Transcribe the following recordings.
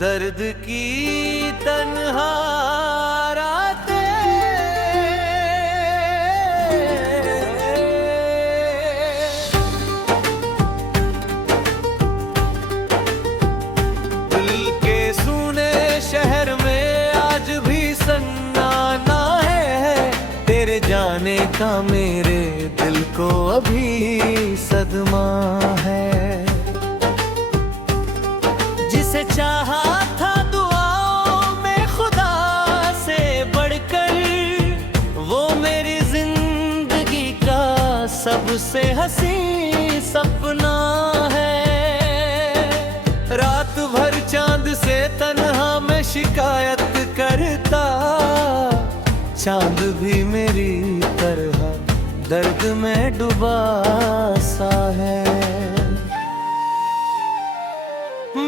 दर्द की तन्हा रातें, दिल के सूने शहर में आज भी सन्नाटा है। तेरे जाने का मेरे दिल को अभी सदमा है। जिसे चाहा था दुआओं में खुदा से बढ़कर, वो मेरी जिंदगी का सबसे हसी सपना है। रात भर चांद से तन्हा मैं शिकायत करता, चांद भी मेरी तरह दर्द में डूबा सा है।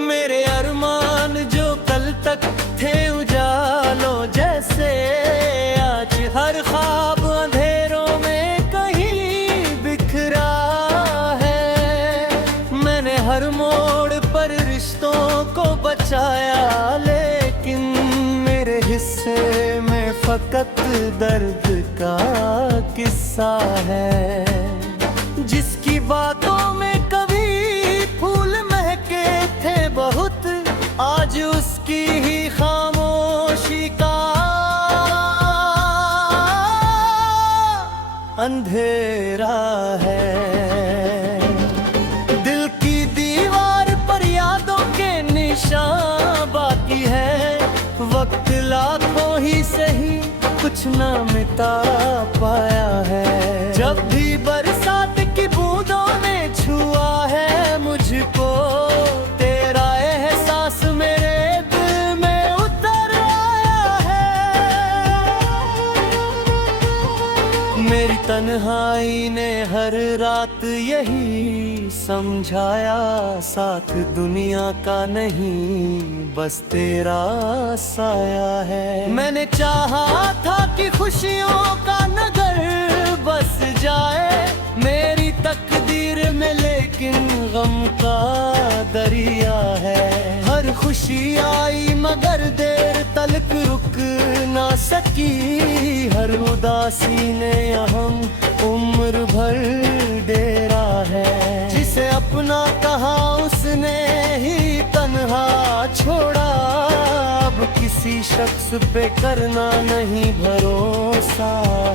मेरे अरमान जो कल तक थे उजालों जैसे, आज हर ख्वाब अंधेरों में कहीं बिखरा है। मैंने हर मोड़ पर रिश्तों को बचाया, लेकिन मेरे हिस्से में फकत दर्द का किस्सा है। जिसकी बातों में कभी फूल महके थे बहुत, आज उसकी ही खामोशी का अंधेरा है। दिल की दीवार पर यादों के निशान बाकी है। वक्त लाखों ही सही कुछ ना मिटा पाया है। जब भी बरसात की बूंदों ने छुआ है मुझको, तेरा एहसास मेरे दिल में उतर आया है। मेरी तन्हाई ने हर रात यही समझाया, साथ दुनिया का नहीं बस तेरा साया है। मैंने चाहा था कि खुशियों का नगर बस जाए मेरी तकदीर में, लेकिन गम का दरिया है। हर खुशी आई मगर देर तलक रुक ना सकी, हर उदासी ने अहम उम्र भर डेरा है। जिसे अपना कहा उसने ही तन्हा छोड़ा, अब किसी शख्स पे करना नहीं भरोसा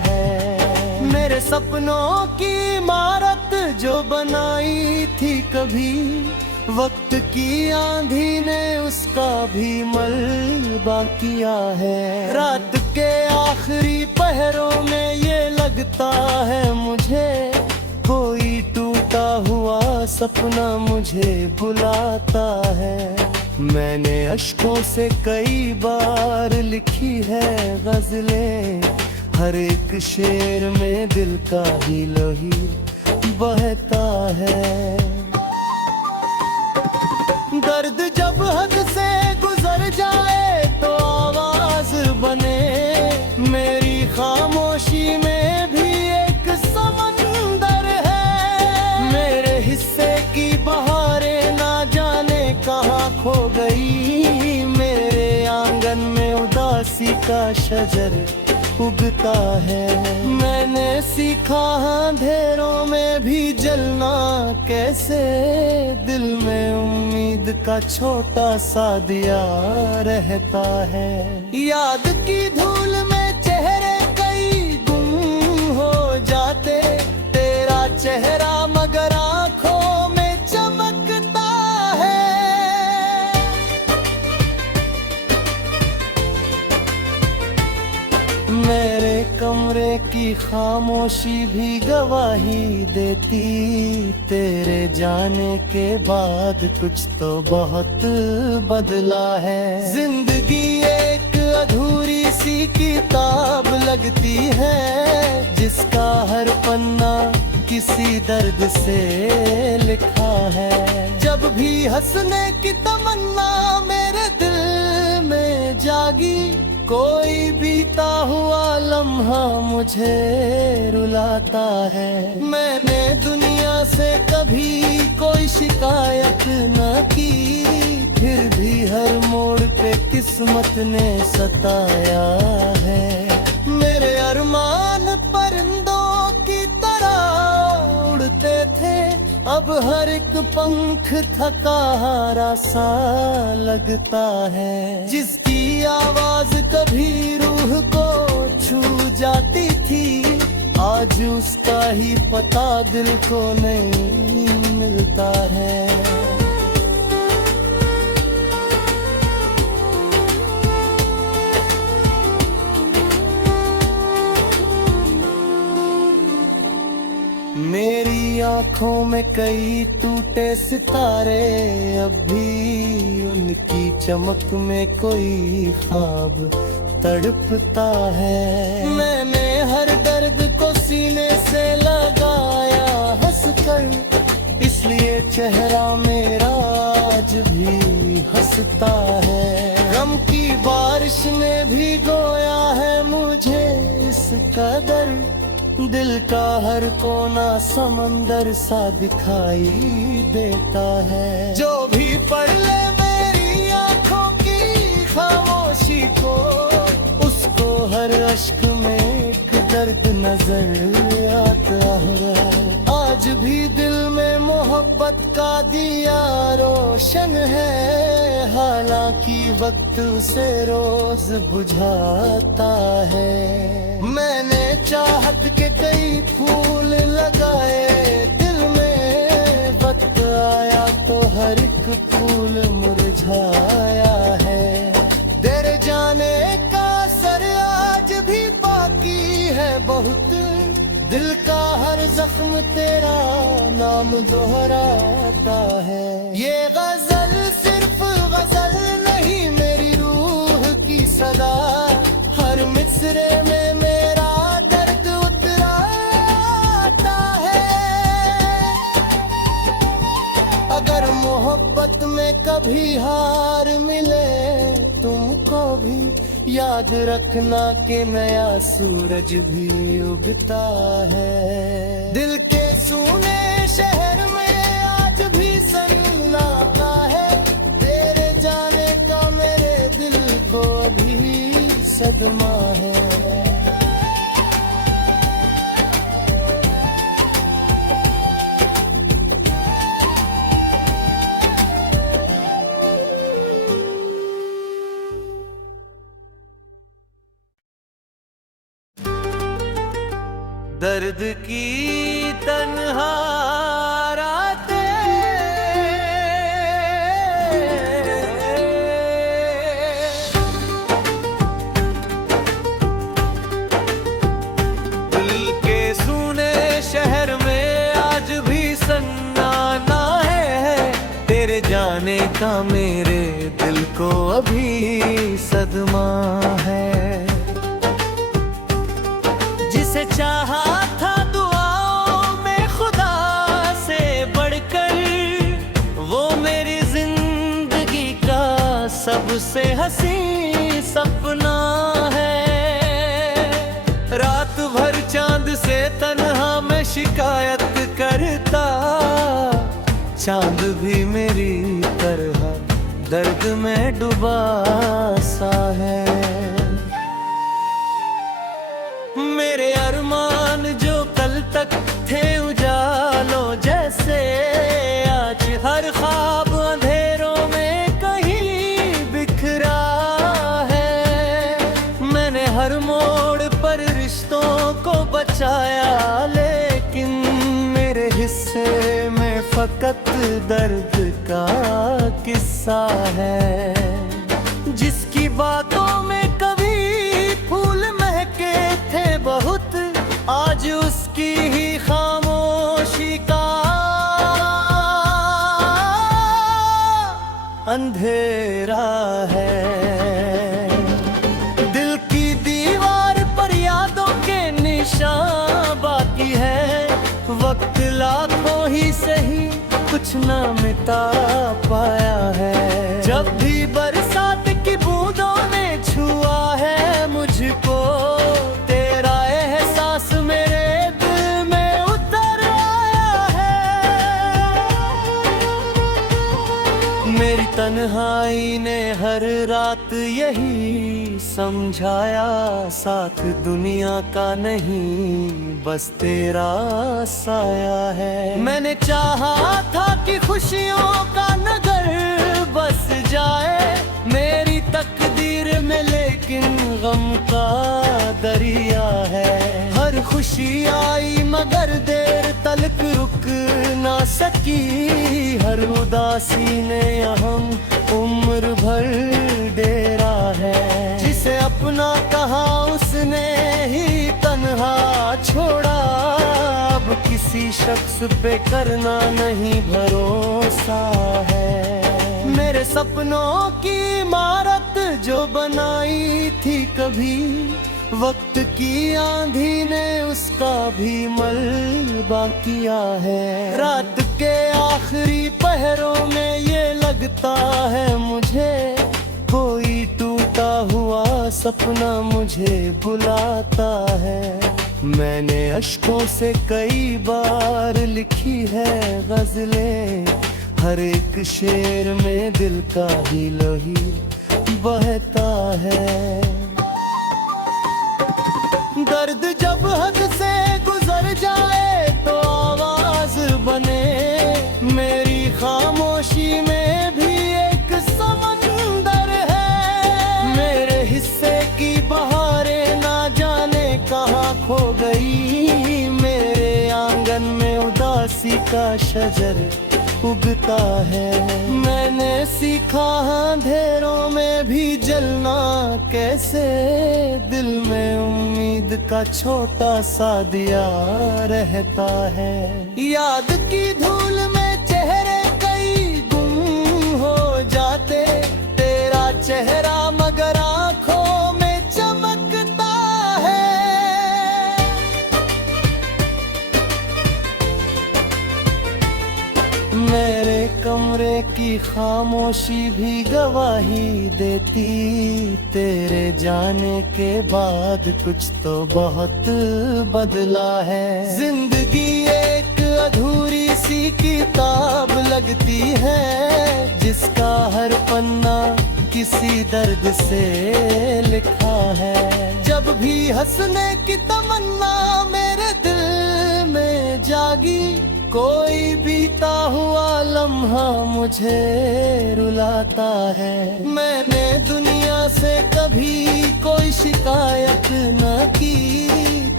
है। मेरे सपनों की इमारत जो बनाई थी कभी, वक्त की आंधी ने उसका भी मलबा किया है। रात के आखिरी पहरों में ये लगता है मुझे, कोई टूटा हुआ सपना मुझे बुलाता है। मैंने अश्कों से कई बार लिखी है गजलें, हर एक शेर में दिल का ही लोही बहता है। दर्द जब हद से गुजर जाए तो आवाज बने, मेरी खामोशी में भी एक समंदर है। मेरे हिस्से की बहारें ना जाने कहाँ खो गई, मेरे आंगन में उदासी का शजर उगता है। मैंने सीखा अंधेरों में भी जलना कैसे, दिल में उम्मीद का छोटा सा दिया रहता है। याद की धूल में चेहरे कई गुम हो जाते, तेरा चेहरा मगर आंखों में चमकता है। मेरे कमरे की खामोशी भी गवाही देती, तेरे जाने के बाद कुछ तो बहुत बदला है। जिंदगी एक अधूरी सी किताब लगती है, जिसका हर पन्ना किसी दर्द से लिखा है। जब भी हंसने की तमन्ना मेरे दिल में जागी, कोई बीता हुआ लम्हा मुझे रुलाता है। मैंने दुनिया से कभी कोई शिकायत न की, फिर भी हर मोड़ किस्मत ने सताया है। मेरे अरमान परिंदों की तरह उड़ते थे, अब हर एक पंख थका हारा सा लगता है। जिसकी आवाज कभी रूह को छू जाती थी, आज उसका ही पता दिल को नहीं मिलता है। मेरी आंखों में कई टूटे सितारे, अब भी उनकी चमक में कोई ख्वाब तड़पता है। मैंने हर दर्द को सीने से लगाया हंसकर, इसलिए चेहरा मेरा आज भी हंसता है। गम की बारिश ने भिगोया है मुझे इस कदर, दिल का हर कोना समंदर सा दिखाई देता है। जो भी पढ़ ले मेरी आंखों की खामोशी को, उसको हर अश्क में एक दर्द नजर आता है। आज भी दिल में मोहब्बत का दिया रोशन है, हालांकि वक्त उसे रोज बुझाता है। मैंने चाहत के कई फूल लगाए दिल में, वक्त आया तो हर एक फूल मुरझाया है। तेरे जाने का असर आज भी बाकी है बहुत, दिल का हर जख्म तेरा नाम दोहराता है। ये गजल सिर्फ गजल नहीं, मेरी रूह की सदा, हर मिसरे में मेरा दर्द उतराता है। अगर मोहब्बत में कभी हार मिले तुमको भी, याद रखना कि नया सूरज भी उगता है। दिल के सूने शहर में आज भी सन्नाटा है, तेरे जाने का मेरे दिल को भी सदमा है। दर्द की तन्हा रातें, दिल के सूने शहर में आज भी सन्नाटा है, तेरे जाने का मेरे दिल को अभी सदमा है। जिसे चाहा था दुआओं में खुदा से बढ़कर, वो मेरी जिंदगी का सबसे हसी सपना है। रात भर चांद से तन्हा मैं शिकायत करता, चांद भी मेरी तरह दर्द में डूबा सा है। मेरे अरमान जो कल तक थे उजालों जैसे, आज हर ख्वाब अंधेरों में कहीं बिखरा है। मैंने हर मोड़ पर रिश्तों को बचाया, लेकिन मेरे हिस्से में फकत दर्द का किस्सा है। जिसकी बातों में कभी फूल महके थे बहुत, आज उसकी ही खामोशी का अंधेरा है। दिल की दीवार पर यादों के निशान बाकी है, वक्त लाखों ही सही कुछ ना मिटा पाया है। जब भी बरसात की बूंदों ने छुआ है मुझको, तेरा एहसास मेरे दिल में उतर आया है। मेरी तन्हाई ने हर रात यही समझाया, साथ दुनिया का नहीं बस तेरा साया है। मैंने चाहा था कि खुशियों का नगर बस जाए मेरी तकदीर में, लेकिन गम का दरिया है। हर खुशी आई मगर देर तलक रुक ना सकी, हर उदासी ने अहम उम्र भर डेरा है। जिसे अपना कहा उसने ही तन्हा छोड़ा, अब किसी शख्स पे करना नहीं भरोसा है। मेरे सपनों की इमारत जो बनाई थी कभी, वक्त की आंधी ने उसका भी मलबा किया है। रात के आखिरी पहरों में ये लगता है मुझे, कोई टूटा हुआ सपना मुझे बुलाता है। मैंने अश्कों से कई बार लिखी है गजलें, हर एक शेर में दिल का ही लोही बहता है। दर्द जब हद से गुजर जाए तो आवाज बने, मेरी खामोशी में भी एक समंदर है। मेरे हिस्से की बहारें ना जाने कहाँ खो गई, मेरे आंगन में उदासी का शजर उगता है। मैंने सीखा अंधेरों में भी जलना कैसे, दिल में उम्मीद का छोटा सा दिया रहता है। याद की धूल में चेहरे कई गुम हो जाते, तेरा चेहरा मगर आंखों में चमकता है। मेरे कमरे की खामोशी भी गवाही देती, तेरे जाने के बाद कुछ तो बहुत बदला है। जिंदगी एक अधूरी सी किताब लगती है, जिसका हर पन्ना किसी दर्द से लिखा है। जब भी हंसने की तमन्ना मेरे दिल में जागी, कोई बीता हुआ लम्हा मुझे रुलाता है। मैंने दुनिया से कभी कोई शिकायत न की,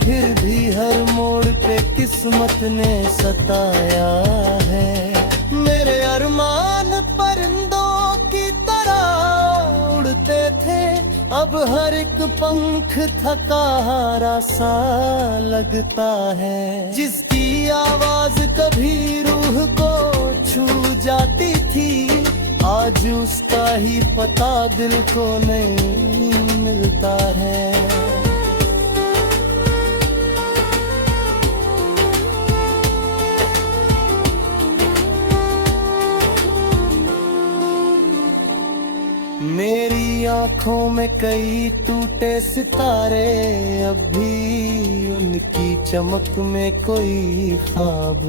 फिर भी हर मोड़ पे किस्मत ने सताया है। मेरे अरमान परिंदों की तरह उड़ते थे, अब हर एक पंख थका हारा सा लगता है। जिसकी आवाज कभी रूह को छू जाती थी, आज उसका ही पता दिल को नहीं मिलता है। मेरी आंखों में कई टूटे सितारे, अब भी उनकी चमक में कोई ख्वाब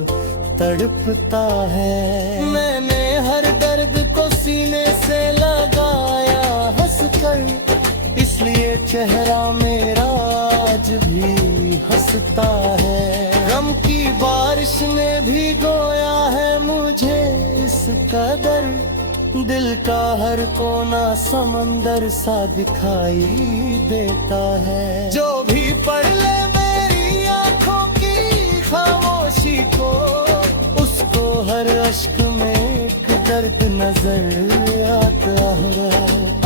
तड़पता है। मैंने हर दर्द को सीने से लगाया हंसकर, इसलिए चेहरा मेरा आज भी हंसता है। गम की बारिश ने भी गोया है मुझे इस कदर, दिल का हर कोना समंदर सा दिखाई देता है। जो भी पढ़ ले मेरी आंखों की खामोशी को, उसको हर अश्क में एक दर्द नजर आता है।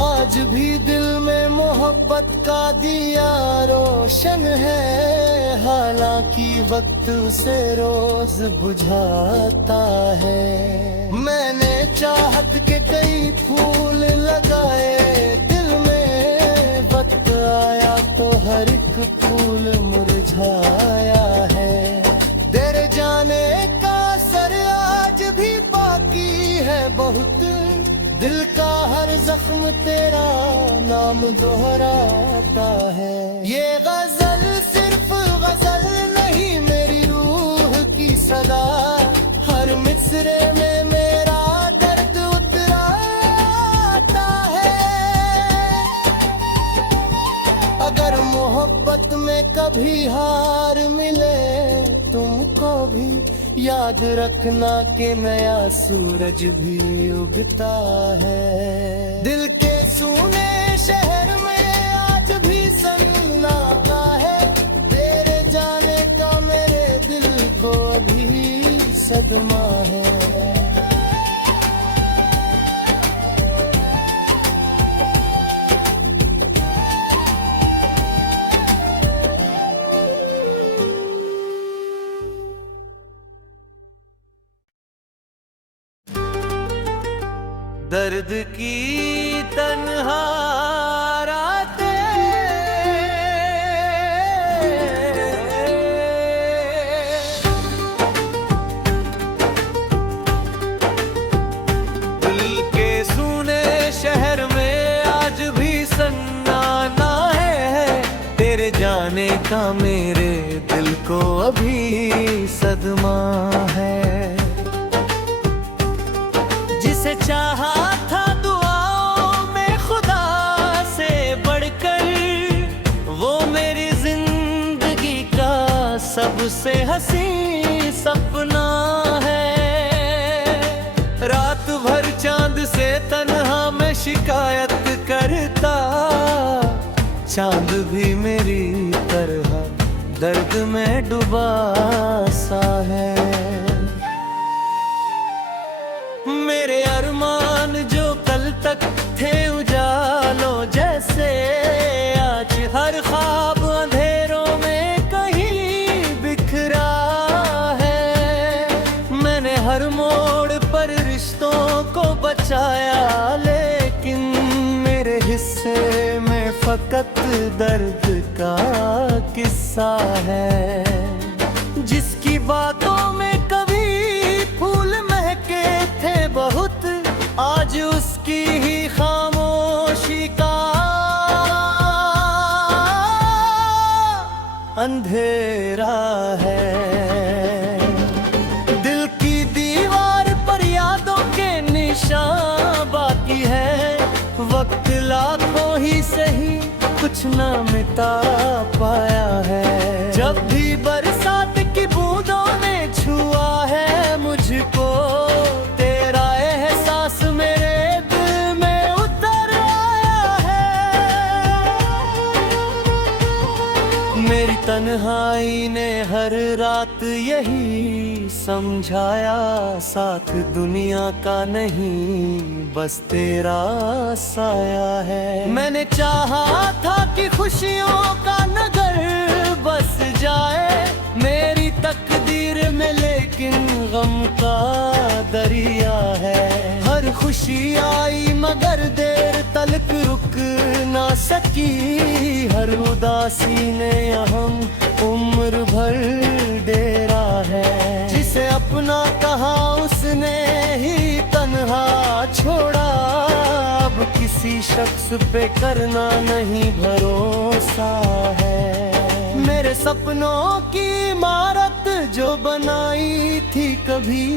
आज भी दिल में मोहब्बत का दिया रोशन है, हालांकि वक्त उसे रोज बुझाता है। मैंने चाहत के कई फूल लगाए दिल में, वक्त आया तो हर एक फूल मुरझाया है। तेरे जाने का असर आज भी बाकी है बहुत, दिल का हर जख्म तेरा नाम दोहराता है। ये गजल सिर्फ गजल नहीं, मेरी रूह की सदा, हर मिसरे में मेरा दर्द उतरा कभी हार मिले तुमको भी याद रखना कि नया सूरज भी उगता है। दिल के सूने शहर में आज भी सन्नाटा है, तेरे जाने का मेरे दिल को भी सदमा है। दर्द की तन्हा रातें, दिल के सूने शहर में आज भी सन्नाटा है, तेरे जाने का मेरे दिल को अभी सदमा है। जिसे चाहा था दुआओं में खुदा से बढ़कर, वो मेरी जिंदगी का सबसे हसी सपना है। रात भर चांद से तन्हा मैं शिकायत करता, चांद भी मेरी तरह दर्द में डूबा सा है। मेरे अरमान जो कल तक थे उजालों जैसे, आज हर ख्वाब अंधेरों में कहीं बिखरा है। मैंने हर मोड़ पर रिश्तों को बचाया, लेकिन मेरे हिस्से में फकत दर्द का किस्सा है। जिसकी बातों में बहुत, आज उसकी ही खामोशी का अंधेरा है। दिल की दीवार पर यादों के निशान बाकी है, वक्त लाखों ही सही कुछ ना मिटा पाया है। जब भी बरसात की बूंदों ने छुआ है मुझको, मेरी तन्हाई ने हर रात यही समझाया, साथ दुनिया का नहीं बस तेरा साया है। मैंने चाहा था कि खुशियों का नगर बस जाए मेरी तकदीर में, लेकिन गम का दरिया है। हर खुशी आई मगर देर तलक रुक ना सकी, हर उदासी ने अहम उम्र भर डेरा है। जिसे अपना कहा उसने ही तन्हा छोड़ा, अब किसी शख्स पे करना नहीं भरोसा है। मेरे सपनों की इमारत जो बनाई थी कभी,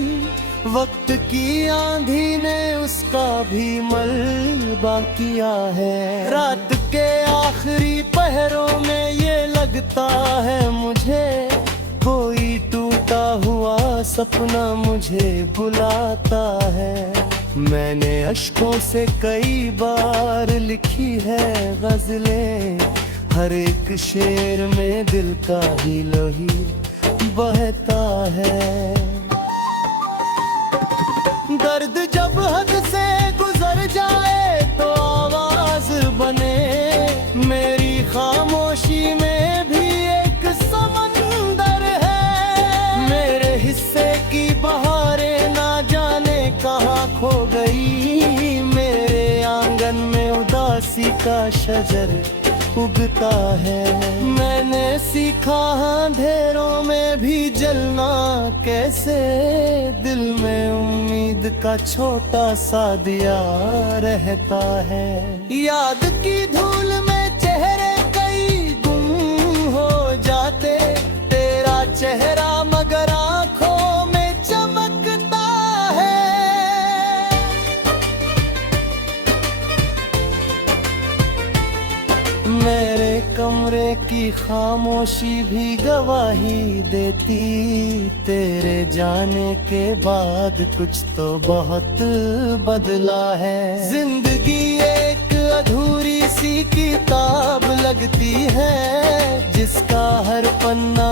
वक्त की आंधी ने उसका भी मलबा किया है। रात के आखिरी पहरों में ये लगता है मुझे, कोई टूटा हुआ सपना मुझे बुलाता है। मैंने अश्कों से कई बार लिखी है गजलें, हर एक शेर में दिल का ही लोही बहता है। दर्द जब हद से गुजर जाए तो आवाज बने, मेरी खामोशी में भी एक समंदर है। मेरे हिस्से की बहारें ना जाने कहाँ खो गई, मेरे आंगन में उदासी का शजर उगता है। मैंने सीखा अंधेरों में भी जलना कैसे, दिल में उम्मीद का छोटा सा दिया रहता है। याद की धूल में चेहरे कई गुम हो जाते, तेरा चेहरा मगर आंखों में चमकता है। मेरे कमरे की खामोशी भी गवाही देती, तेरे जाने के बाद कुछ तो बहुत बदला है। जिंदगी एक अधूरी सी किताब लगती है, जिसका हर पन्ना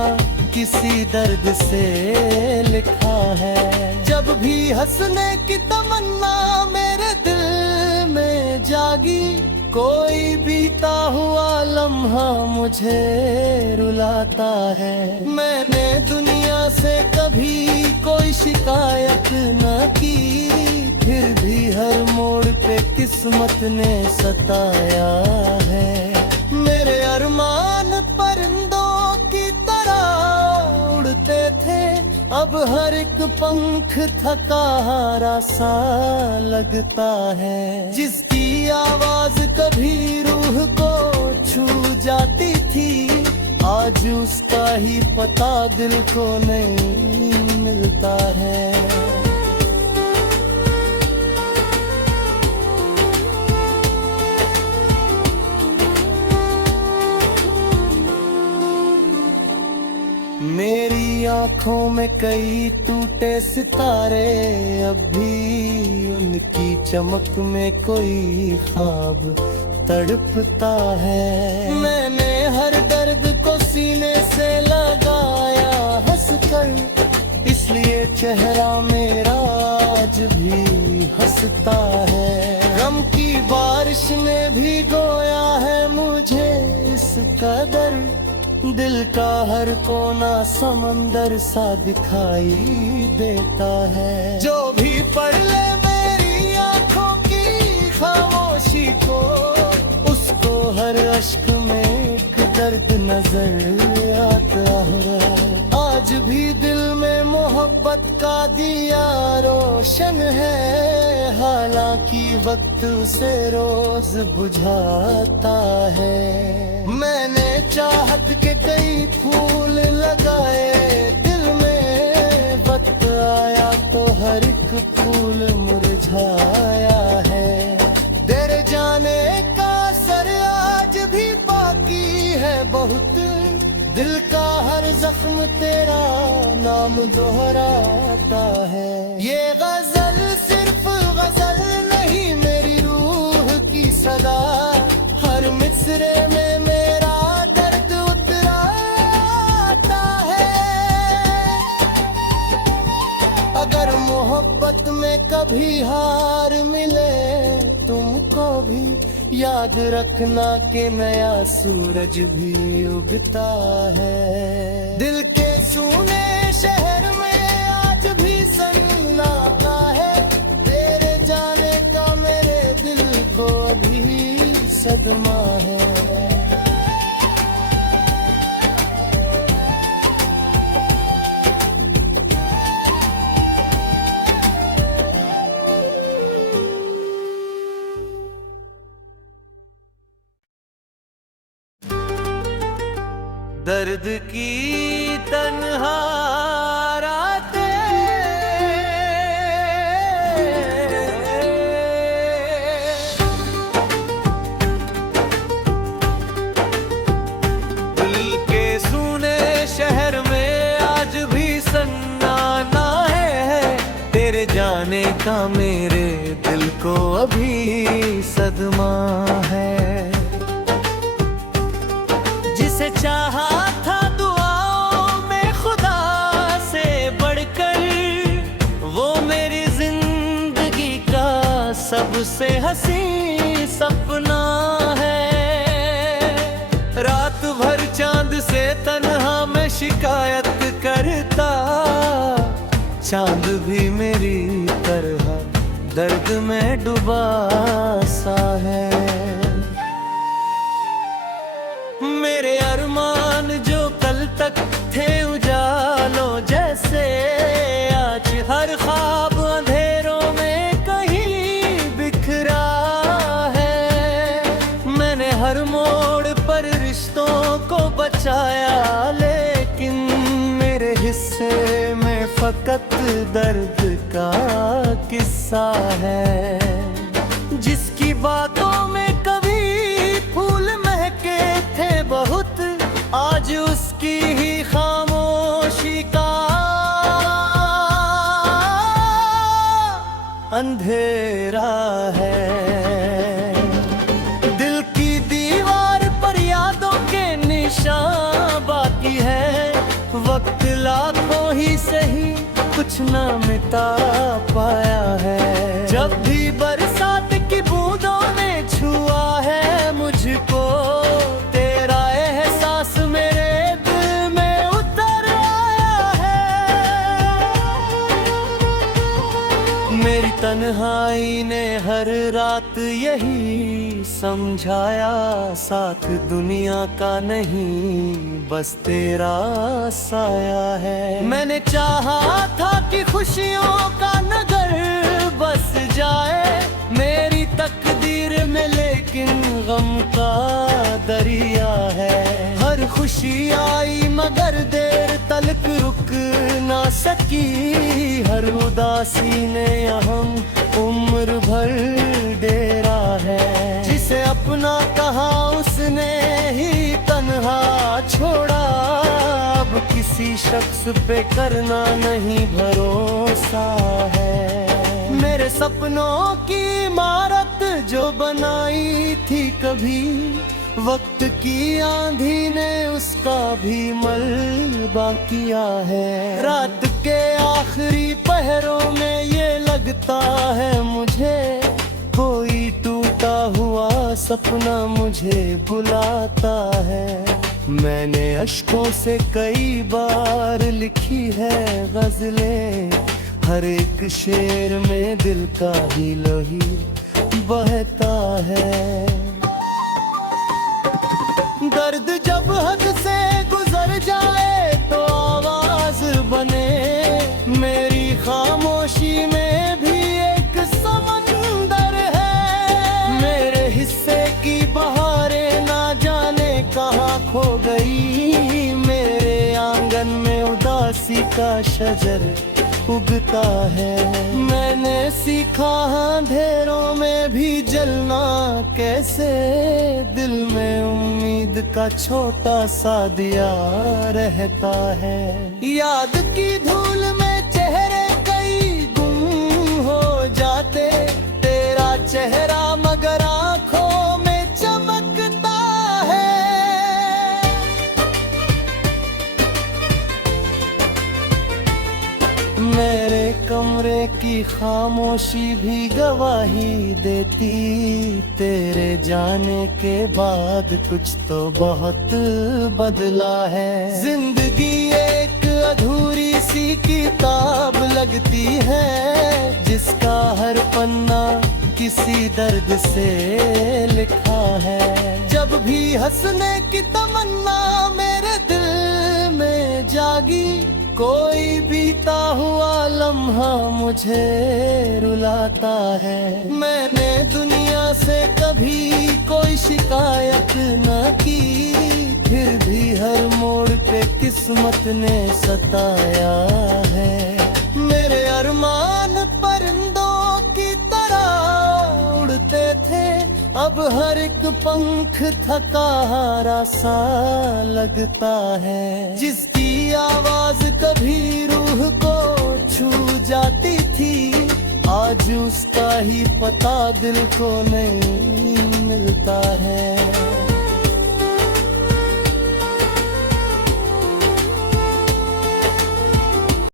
किसी दर्द से लिखा है। जब भी हंसने की तमन्ना मेरे दिल में जागी, कोई बीता हुआ लम्हा मुझे रुलाता है। मैंने दुनिया से कभी कोई शिकायत न की, फिर भी हर मोड़ पे किस्मत ने सताया है। मेरे अरमान परिंदों की तरह उड़ते थे, अब हर एक पंख थका हारा सा लगता है। जिसकी आवाज कभी रूह को छू जाती थी, आज उसका ही पता दिल को नहीं मिलता है। मेरी आँखों में कई टूटे सितारे, अब भी उनकी चमक में कोई ख्वाब तड़पता है। मैंने हर दर्द को सीने से लगाया हंसकर, इसलिए चेहरा मेरा आज भी हंसता है। गम की बारिश ने भी गोया है मुझे इस कदर, दिल का हर कोना समंदर सा दिखाई देता है। जो भी पढ़ ले मेरी आंखों की खामोशी को, उसको हर अश्क में एक दर्द नजर आता है। आज भी दिल में मोहब्बत का दिया रोशन है, हालांकि वक्त उसे रोज बुझाता है। मैंने चाहत के कई फूल लगाए दिल में, वक्त आया तो हर एक फूल मुरझाया है। तेरे जाने का असर आज भी बाकी है बहुत, दिल का हर जख्म तेरा नाम दोहराता है। ये गजल सिर्फ गजल नहीं, मेरी रूह की सदा, हर मिसरे में मेरा दर्द उतराता है। अगर मोहब्बत में कभी हार मिले तुमको भी, याद रखना कि नया सूरज भी उगता है। दिल के सूने शहर में आज भी सन्नाटा है, तेरे जाने का मेरे दिल को अभी सदमा है। दर्द की तन्हा रातें, दिल के सूने शहर में आज भी सन्नाटा है, तेरे जाने का मेरे दिल को अभी सदमा है। जिसे चाहा था दुआओं में खुदा से बढ़कर, वो मेरी जिंदगी का सबसे हंसी सपना है। रात भर चांद से तन्हा मैं शिकायत करता, चांद भी मेरी तरह दर्द में डूबा सा है। मेरे अरमान जो कल तक थे उजालों जैसे, आज हर ख्वाब अंधेरों में कहीं बिखरा है। मैंने हर मोड़ पर रिश्तों को बचाया, लेकिन मेरे हिस्से में फकत दर्द का किस्सा है। जिसकी बातों में कभी फूल महके थे बहुत, अंधेरा है। दिल की दीवार पर यादों के निशान बाकी है, वक्त लाखों ही सही कुछ ना मिटा पाया है। जब भी बरसात की बूंदों ने छुआ है मुझको, तेरा एहसास मेरे दिल में उतर आया है। मेरी तन्हाई ने हर रात यही समझाया, साथ दुनिया का नहीं बस तेरा साया है। मैंने चाहा था कि खुशियों का नगर बस जाए मेरी तकदीर में, लेकिन गम का दरिया है। हर खुशी आई मगर देर तलक रुक ना सकी, हर उदासी ने अहम उम्र भर डेरा है। जिसे अपना कहा उसने ही तन्हा छोड़ा, अब किसी शख्स पे करना नहीं भरोसा है। मेरे सपनों की इमारत जो बनाई थी कभी, वक्त की आंधी ने उसका भी मलबा किया है। रात के आखिरी पहरों में ये लगता है मुझे, कोई टूटा हुआ सपना मुझे बुलाता है। मैंने अश्कों से कई बार लिखी है गजलें, हर एक शेर में दिल का ही लोही बहता है। दर्द जब हद से गुजर जाए तो आवाज बने, मेरी खामोशी में भी एक समंदर है। मेरे हिस्से की बहारें ना जाने कहाँ खो गई, मेरे आंगन में उदासी का शजर उगता है। मैंने सीखा अंधेरों में भी जलना कैसे, दिल में उम्मीद का छोटा सा दिया रहता है। याद की धूल में चेहरे कई गुम हो जाते, तेरा चेहरा मगर आंखों में चमकता है। मेरे कमरे की खामोशी भी गवाही देती, तेरे जाने के बाद कुछ तो बहुत बदला है। जिंदगी एक अधूरी सी किताब लगती है, जिसका हर पन्ना किसी दर्द से लिखा है। जब भी हंसने की तमन्ना मेरे दिल में जागी, कोई बीता हुआ लम्हा मुझे रुलाता है। मैंने दुनिया से कभी कोई शिकायत न की, फिर भी हर मोड़ पे किस्मत ने सताया है। मेरे अरमान परिंदों की तरह उड़ते थे, अब हर एक पंख थका हारा सा लगता है। जिसकी आवाज कभी रूह को छू जाती थी, आज उसका ही पता दिल को नहीं